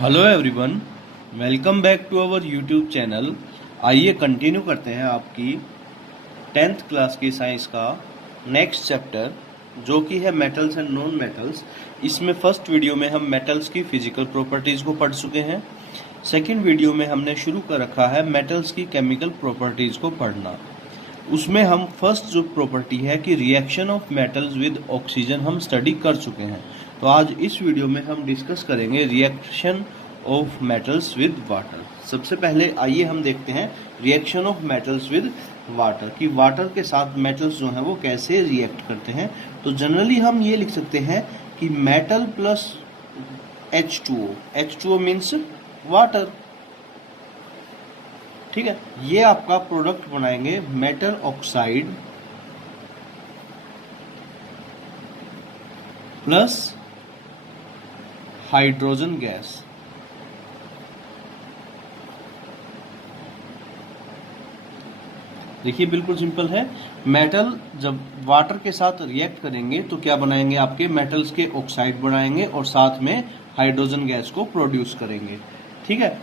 Hello everyone, welcome back to our YouTube channel. आइए continue करते हैं आपकी 10th क्लास की साइंस का नेक्स्ट चैप्टर, जो कि है मेटल्स एंड नॉन मेटल्स। इसमें फर्स्ट वीडियो में हम मेटल्स की फिजिकल प्रॉपर्टीज को पढ़ चुके हैं। सेकंड वीडियो में हमने शुरू कर रखा है मेटल्स की केमिकल प्रॉपर्टीज को पढ़ना। उसमें हम फर्स्ट जो प्रॉपर्टी है कि reaction of metals with oxygen हम स्टडी कर चुके हैं। तो आज इस वीडियो में हम डिस्कस करेंगे reaction of metals with water. सबसे पहले आइए हम देखते हैं reaction of metals with water कि वाटर के साथ मेटल्स जो हैं वो कैसे रिएक्ट करते हैं। तो जनरली हम ये लिख सकते हैं कि metal plus H2O, H2O means water. ठीक है, ये आपका प्रोडक्ट बनाएंगे metal oxide plus hydrogen gas. देखिए बिल्कुल सिंपल है। मेटल जब वाटर के साथ रिएक्ट करेंगे तो क्या बनाएंगे, आपके मेटल्स के ऑक्साइड बनाएंगे और साथ में हाइड्रोजन गैस को प्रोड्यूस करेंगे। ठीक है,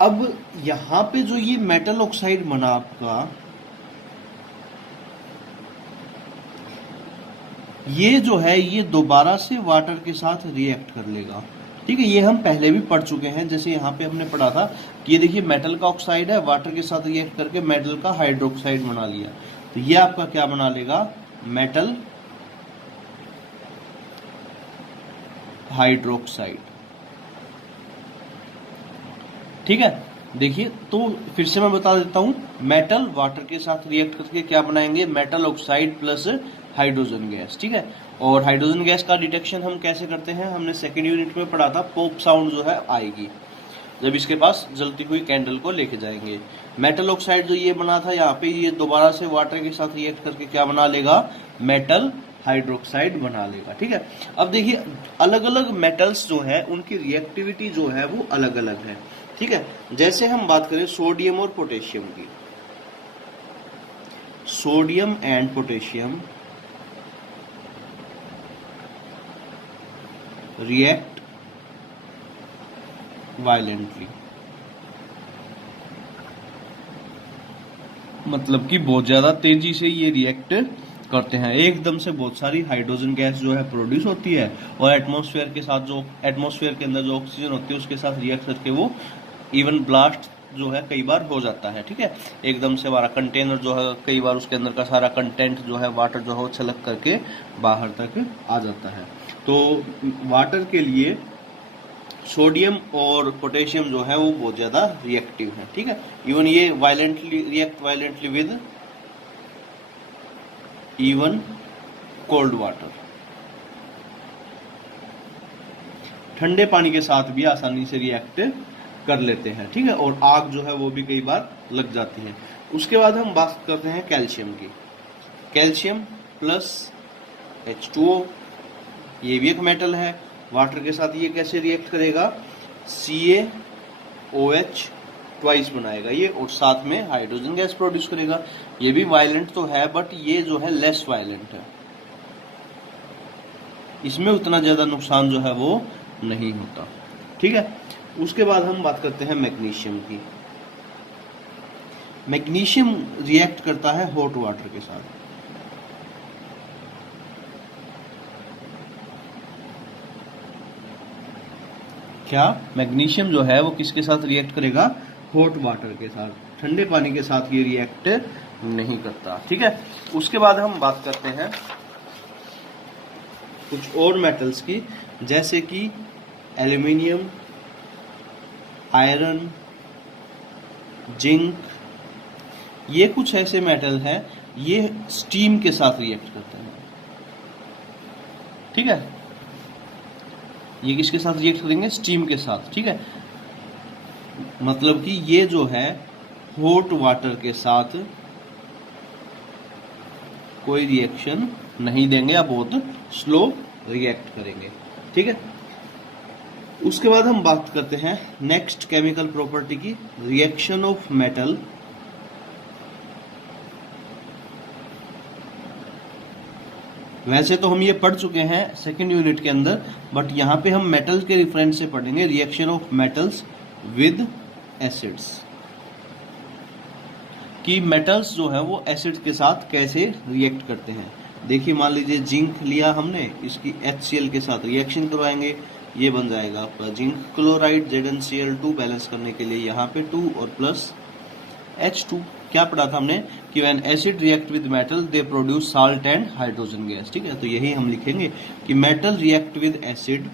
अब यहां पे जो ये मेटल ऑक्साइड बना आपका, ये जो है ये दोबारा से वाटर के साथ रिएक्ट कर लेगा। ठीक है, ये हम पहले भी पढ़ चुके हैं। जैसे यहाँ पे हमने पढ़ा था कि ये देखिए मेटल का ऑक्साइड है, वाटर के साथ रिएक्ट करके मेटल का हाइड्रोक्साइड बना लिया। तो ये आपका क्या बना लेगा, मेटल हाइड्रोक्साइड। ठीक है, देखिए तो फिर से मैं बता देता हूं, मेटल वाटर के साथ रिएक्ट करके क्या बनाएंगे, metal oxide plus hydrogen gas. ठीक है, और हाइड्रोजन गैस का डिटेक्शन हम कैसे करते हैं, हमने सेकंड यूनिट में पढ़ा था। पॉप साउंड जो है आएगी जब इसके पास जलती हुई कैंडल को लेके जाएंगे। मेटल ऑक्साइड जो ये बना था, यहाँ पे ये दोबारा से वाटर के साथ रिएक्ट करके क्या बना लेगा, मेटल हाइड्रोक्साइड बना लेगा। ठीक है, अब देखिए अलग अलग मेटल्स जो है उनकी रिएक्टिविटी जो है वो अलग अलग है। ठीक है, जैसे हम बात करें सोडियम और पोटेशियम की, sodium and potassium react violently, मतलब कि बहुत ज्यादा तेजी से ये रिएक्ट करते हैं। एकदम से बहुत सारी हाइड्रोजन गैस जो है प्रोड्यूस होती है और एटमॉस्फेयर के साथ जो एटमॉस्फेयर के अंदर जो ऑक्सीजन होती है उसके साथ रिएक्ट करके वो इवन ब्लास्ट जो है कई बार हो जाता है। ठीक है, एकदम से हमारा कंटेनर जो है कई बार उसके अंदर का सारा कंटेंट जो है वाटर जो है वो छलक करके बाहर तक आ जाता है। तो वाटर के लिए सोडियम और पोटेशियम जो है वो बहुत ज्यादा रिएक्टिव है। ठीक है, इवन ये violently react violently with even cold water, ठंडे पानी के साथ भी आसानी से रिएक्ट कर लेते हैं। ठीक है, और आग जो है वो भी कई बार लग जाती है। उसके बाद हम बात करते हैं कैल्शियम की, कैल्शियम प्लस H2O, ये भी एक मेटल है। वाटर के साथ ये कैसे रिएक्ट करेगा, CaOH ट्वाइस बनाएगा ये और साथ में हाइड्रोजन गैस प्रोड्यूस करेगा। ये भी वायलेंट तो है बट ये जो है लेस वायलेंट है, इसमें उतना ज्यादा नुकसान जो है वो नहीं होता। ठीक है, उसके बाद हम बात करते हैं मैग्नीशियम की। मैग्नीशियम रिएक्ट करता है हॉट वाटर के साथ। क्या, मैग्नीशियम जो है वो किसके साथ रिएक्ट करेगा, हॉट वाटर के साथ। ठंडे पानी के साथ ये रिएक्ट नहीं करता। ठीक है, उसके बाद हम बात करते हैं कुछ और मेटल्स की, जैसे कि एल्यूमिनियम, आयरन, जिंक। ये कुछ ऐसे मेटल हैं ये स्टीम के साथ रिएक्ट करते हैं। ठीक है, ये किसके साथ रिएक्ट करेंगे, स्टीम के साथ। ठीक है, मतलब कि ये जो है हॉट वाटर के साथ कोई रिएक्शन नहीं देंगे या बहुत स्लो रिएक्ट करेंगे। ठीक है, उसके बाद हम बात करते हैं नेक्स्ट केमिकल प्रॉपर्टी की, रिएक्शन ऑफ मेटल वैसे तो हम ये पढ़ चुके हैं सेकेंड यूनिट के अंदर, बट यहाँ पे हम मेटल के रेफरेंस से पढ़ेंगे reaction of metals with acids, कि मेटल्स जो है वो एसिड के साथ कैसे रिएक्ट करते हैं। देखिए मान लीजिए जिंक लिया हमने, इसकी HCl के साथ रिएक्शन करवाएंगे, ये बन जाएगा आपका जिंक क्लोराइड ZnCl2, बैलेंस करने के लिए यहाँ पे 2 और प्लस H2। क्या पढ़ा था हमने कि when acid react with metal they produce salt and hydrogen gas. ठीक है, तो यही हम लिखेंगे कि metal react with acid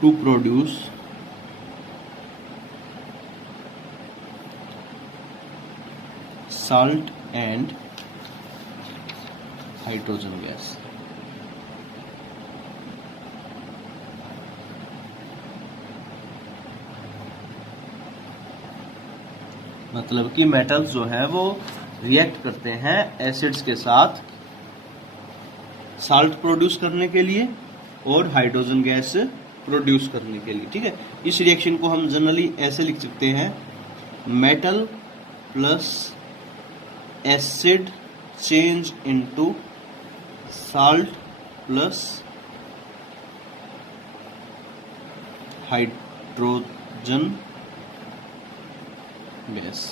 to produce salt and hydrogen gas. मतलब कि मेटल्स जो है वो रिएक्ट करते हैं एसिड्स के साथ साल्ट प्रोड्यूस करने के लिए और हाइड्रोजन गैस प्रोड्यूस करने के लिए। ठीक है, इस रिएक्शन को हम जनरली ऐसे लिख सकते हैं, metal plus acid change into salt plus hydrogen gas.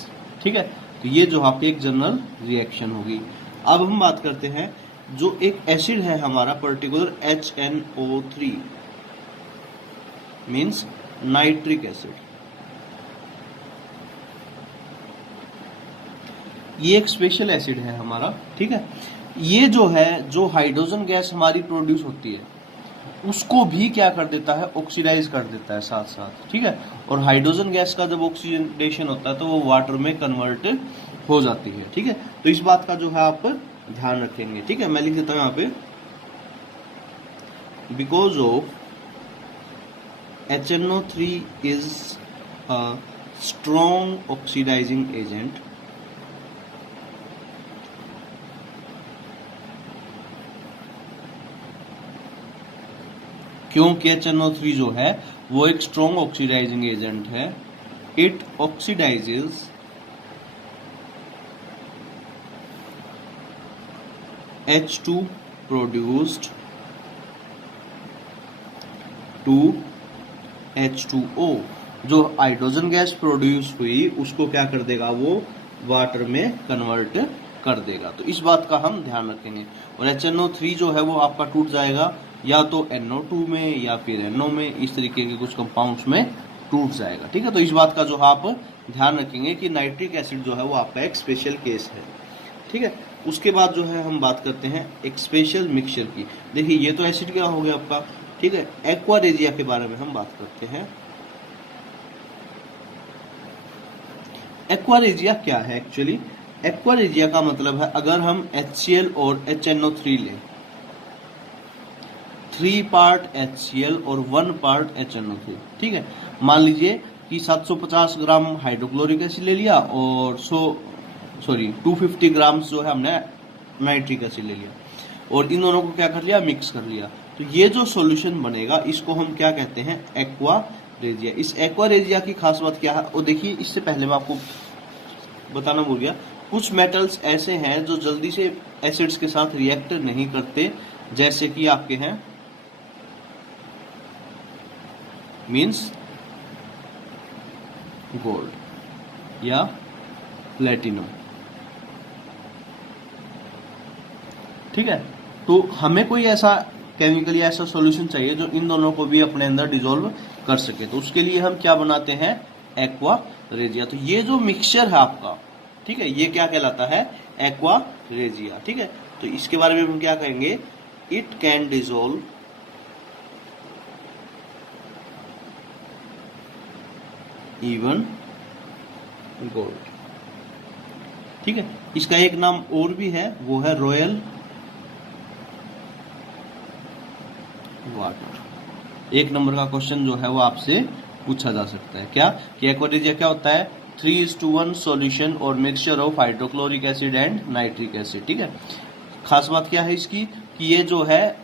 ठीक है, तो ये जो आपकी एक जनरल रिएक्शन होगी। अब हम बात करते हैं जो एक एसिड है हमारा particular HNO3 means nitric acid. ये एक स्पेशल एसिड है हमारा। ठीक है, ये जो है जो हाइड्रोजन गैस हमारी प्रोड्यूस होती है उसको भी क्या कर देता है, ऑक्सीडाइज कर देता है साथ साथ। ठीक है, और हाइड्रोजन गैस का जब ऑक्सीडेशन होता है तो वो वाटर में कन्वर्ट हो जाती है। ठीक है, तो इस बात का जो है आप ध्यान रखेंगे। ठीक है, मैं लिख देता हूं यहाँ पे, because of HNO3 is a strong oxidizing agent, क्योंकि HNO3 जो है वो एक स्ट्रॉन्ग ऑक्सीडाइजिंग एजेंट है। It oxidizes H2 produced to H2O। जो हाइड्रोजन गैस प्रोड्यूस हुई उसको क्या कर देगा, वो वाटर में कन्वर्ट कर देगा। तो इस बात का हम ध्यान रखेंगे। और HNO3 जो है वो आपका टूट जाएगा या तो NO2 में या फिर NO में, इस तरीके के कुछ कंपाउंड्स में टूट जाएगा। ठीक है, तो इस बात का जो आप ध्यान रखेंगे कि नाइट्रिक एसिड जो है वो आपका एक स्पेशल केस है। ठीक है, उसके बाद जो है हम बात करते हैं एक स्पेशल मिक्सचर की। देखिए ये तो एसिड क्या हो गया आपका। ठीक है, एक्वा रेजिया के बारे में हम बात करते हैं। एक्वा रेजिया क्या है एक्चुअली? एक्वा रेजिया का मतलब है अगर हम HCl और HNO3 लें, 3 पार्ट HCl और 1 पार्ट HNO3। ठीक है, मान लीजिए कि 750 ग्राम हाइड्रोक्लोरिक एसिड ले लिया और 250 ग्राम जो है हमने नाइट्रिक एसिड ले लिया और इन दोनों को क्या कर लिया, मिक्स कर लिया। तो ये जो सॉल्यूशन बनेगा इसको हम क्या कहते हैं, एक्वा रेजिया। इस एक्वा रेजिया की खास बात क्या है, और देखिए इससे पहले मैं आपको बताना भूल गया, कुछ मेटल्स ऐसे हैं जो जल्दी से एसिड्स के साथ रिएक्ट नहीं करते, जैसे कि आपके हैं मींस गोल्ड या प्लेटिनम। ठीक है, तो हमें कोई ऐसा केमिकली ऐसा सॉल्यूशन चाहिए जो इन दोनों को भी अपने अंदर डिसॉल्व कर सके। तो उसके लिए हम क्या बनाते हैं, एक्वा रेजिया। तो ये जो मिक्सचर है आपका, ठीक है, ये क्या कहलाता है, एक्वा रेजिया। ठीक है, तो इसके बारे में हम क्या कहेंगे, it can dissolve even gold. ठीक है, इसका एक नाम और भी है, वो है रॉयल वाटर। एक नंबर का क्वेश्चन जो है वो आपसे पूछा जा सकता है, क्या कि एक्वा रेजिया क्या होता है, 3:1 सॉल्यूशन और mixture of hydrochloric acid and nitric acid. ठीक है, खास बात क्या है इसकी कि ये जो है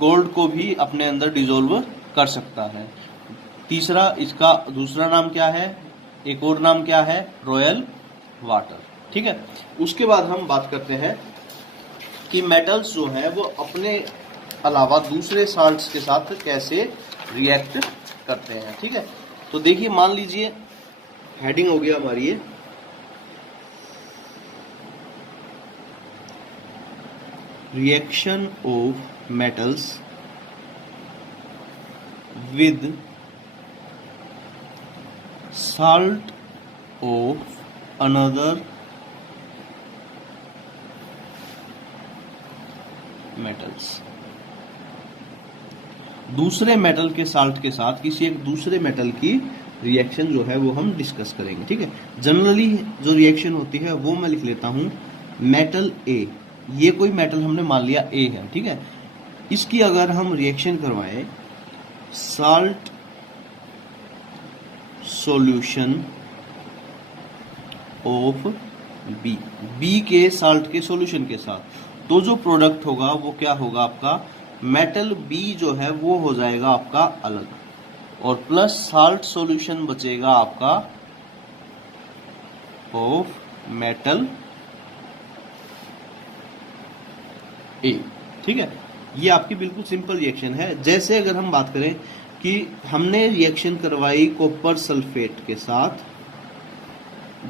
गोल्ड को भी अपने अंदर डिसॉल्व कर सकता है। तीसरा इसका दूसरा नाम क्या है, एक और नाम क्या है, रॉयल वाटर। ठीक है, उसके बाद हम बात करते हैं कि मेटल्स जो है वो अपने अलावा दूसरे साल्ट्स के साथ कैसे रिएक्ट करते हैं। ठीक है, तो देखिए मान लीजिए हेडिंग हो गया हमारी ये reaction of metals with salt of another metals। दूसरे मेटल के साल्ट के साथ किसी एक दूसरे मेटल की रिएक्शन जो है वो हम डिस्कस करेंगे। ठीक है, जनरली जो रिएक्शन होती है वो मैं लिख लेता हूं मेटल ए। ये कोई मेटल हमने मान लिया ए है। ठीक है, इसकी अगर हम रिएक्शन करवाएं salt solution of B, B के साल्ट के सॉल्यूशन के साथ, तो जो प्रोडक्ट होगा वो क्या होगा, आपका मेटल बी जो है वो हो जाएगा आपका अलग, और प्लस साल्ट सॉल्यूशन बचेगा आपका ऑफ मेटल ए। ठीक है, ये आपकी बिल्कुल सिंपल रिएक्शन है। जैसे अगर हम बात करें कि हमने रिएक्शन करवाई कॉपर सल्फेट के साथ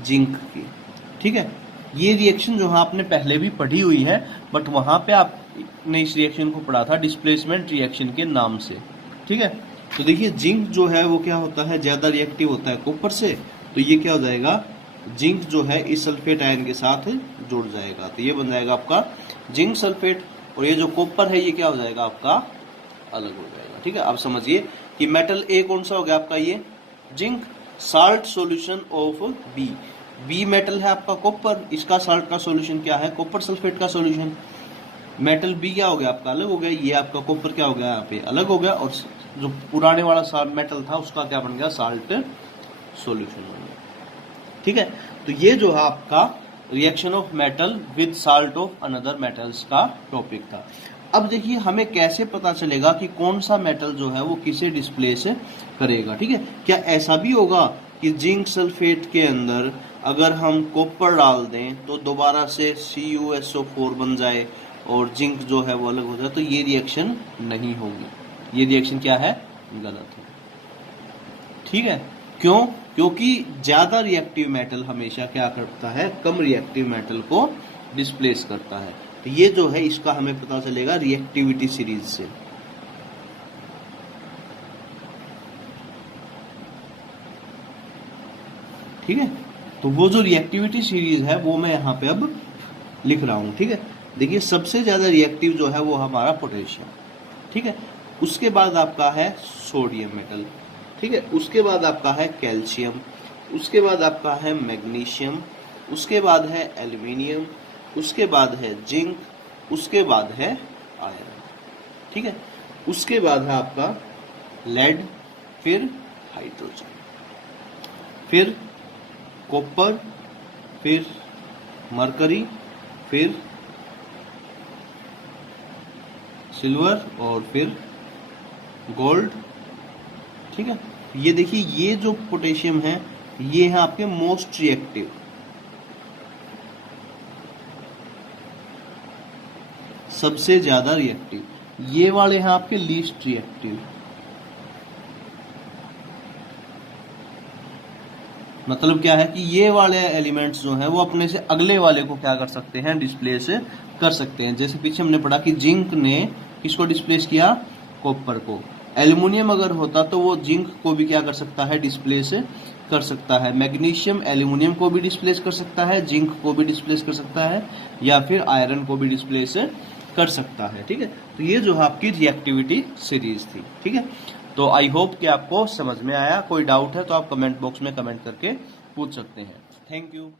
जिंक की। ठीक है, ये रिएक्शन जो आपने पहले भी पढ़ी हुई है, बट वहां पे आपने इस रिएक्शन को पढ़ा था डिस्प्लेसमेंट रिएक्शन के नाम से। ठीक है, तो देखिए जिंक जो है वो क्या होता है, ज्यादा रिएक्टिव होता है कॉपर से, तो ये क्या हो जाएगा, जिंक जो है इस सल्फेट आयन के साथ जुड़ जाएगा, तो ये बन जाएगा आपका जिंक सल्फेट, और ये जो कॉपर है ये क्या हो जाएगा आपका अलग हो जाएगा। ठीक है, अब समझिए कि मेटल ए कौन सा हो गया आपका, ये zinc, salt solution of B, B metal है आपका कॉपर, इसका साल्ट का सॉल्यूशन क्या है, कॉपर सल्फेट का सॉल्यूशन, मेटल बी क्या हो गया आपका अलग हो गया, ये आपका कॉपर क्या हो गया यहाँ पे अलग हो गया, और जो पुराने वाला मेटल था उसका क्या बन गया, साल्ट सॉल्यूशन हो गया। ठीक है, तो ये जो है आपका reaction of metal with salt of another metals का टॉपिक था। अब देखिए हमें कैसे पता चलेगा कि कौन सा मेटल जो है वो किसे डिस्प्लेस करेगा। ठीक है, क्या ऐसा भी होगा कि जिंक सल्फेट के अंदर अगर हम कॉपर डाल दें तो दोबारा से CuSO4 बन जाए और जिंक जो है वो अलग हो जाए, तो ये रिएक्शन नहीं होगी, ये रिएक्शन क्या है, गलत है। ठीक है, क्यों, क्योंकि ज्यादा रिएक्टिव मेटल हमेशा क्या करता है, कम रिएक्टिव मेटल को डिस्प्लेस करता है। तो ये जो है इसका हमें पता चलेगा रिएक्टिविटी सीरीज से। ठीक है, तो वो जो रिएक्टिविटी सीरीज है वो मैं यहाँ पे अब लिख रहा हूं। ठीक है, देखिए सबसे ज्यादा रिएक्टिव जो है वो हमारा पोटेशियम। ठीक है, उसके बाद आपका है सोडियम मेटल। ठीक है, उसके बाद आपका है कैल्शियम, उसके बाद आपका है मैग्नीशियम, उसके बाद है एल्यूमिनियम, उसके बाद है जिंक, उसके बाद है आयरन। ठीक है, उसके बाद है आपका लेड, फिर हाइड्रोजन, फिर कॉपर, फिर मरकरी, फिर सिल्वर और फिर गोल्ड। ठीक है, ये देखिए ये जो पोटेशियम है ये है आपके मोस्ट रिएक्टिव, सबसे ज्यादा रिएक्टिव, ये वाले हैं आपके लीस्ट रिएक्टिव। मतलब क्या है कि ये वाले एलिमेंट्स जो हैं वो अपने से अगले वाले को क्या कर सकते हैं, डिस्प्लेस कर सकते हैं। जैसे पीछे हमने पढ़ा कि जिंक ने किसको डिस्प्लेस किया, कॉपर को। एल्युमिनियम अगर होता तो वो जिंक को भी क्या कर सकता है, डिस्प्लेस कर सकता है। मैग्नीशियम एल्युमिनियम को भी डिस्प्लेस कर सकता है, जिंक को भी डिस्प्लेस कर सकता है, या फिर आयरन को भी डिस्प्लेस कर सकता है। ठीक है, तो ये जो आपकी रिएक्टिविटी सीरीज थी। ठीक है, तो आई होप कि आपको समझ में आया। कोई डाउट है तो आप कमेंट बॉक्स में कमेंट करके पूछ सकते हैं। Thank you.